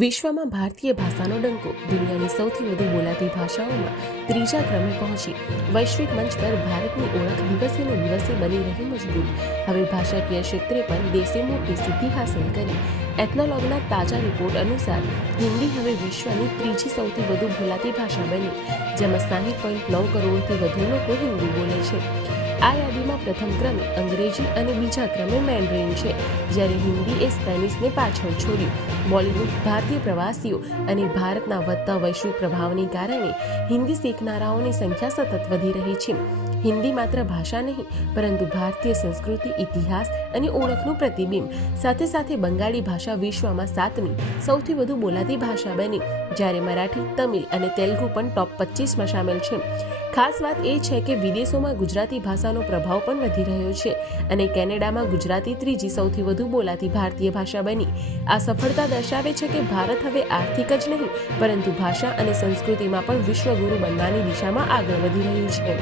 વિશ્વમાં ભારતીય ભાષાનો ડંકો દુનિયાની સૌથી વધુ બોલાતી ભાષાઓમાં ત્રીજા ક્રમે પહોંચી વૈશ્વિક મંચ પર ભારતની ઓળખ દિવસે ને દિવસે બની રહી મજબૂત। હવે ભાષાકીય ક્ષેત્રે પણ દેશે મોટી સિદ્ધિ હાંસલ કરી। એથનોલોગના તાજા રિપોર્ટ અનુસાર હિન્દી હવે વિશ્વની ત્રીજી સૌથી વધુ બોલાતી ભાષા બની, જેમાં 60.9 કરોડથી વધુ લોકો હિન્દી બોલે છે। આ યાદીમાં પ્રથમ ક્રમે અંગ્રેજી અને બીજા ક્રમે મેન્ડરીન છે, જ્યારે હિન્દી એ સ્પેનિશને પાછળ છોડ્યું। બોલિવૂડ, ભારતીય પ્રવાસીઓ અને ભારતના વધતા વૈશ્વિક પ્રભાવને કારણે હિન્દી શીખનારાઓની સંખ્યા સતત વધી રહી છે। હિન્દી માત્ર ભાષા નહીં, પરંતુ ભારતીય સંસ્કૃતિ, ઇતિહાસ અને ઓળખનું પ્રતિબિંબ। સાથે સાથે બંગાળી ભાષા વિશ્વમાં 7મી સૌથી વધુ બોલાતી ભાષા બની, જ્યારે મરાઠી, તમિલ અને તેલુગુ પણ ટોપ 25માં સામેલ છે। ખાસ વાત એ છે કે વિદેશોમાં ગુજરાતી ભાષાનો પ્રભાવ પણ વધી રહ્યો છે અને કેનેડામાં ગુજરાતી ત્રીજી સૌથી વધુ બોલાતી ભારતીય ભાષા બની। આ સફળતા દર્શાવે છે કે ભારત હવે આર્થિક જ નહીં, પરંતુ ભાષા અને સંસ્કૃતિમાં પણ વિશ્વગુરુ બનવાની દિશામાં આગળ વધી રહ્યું છે।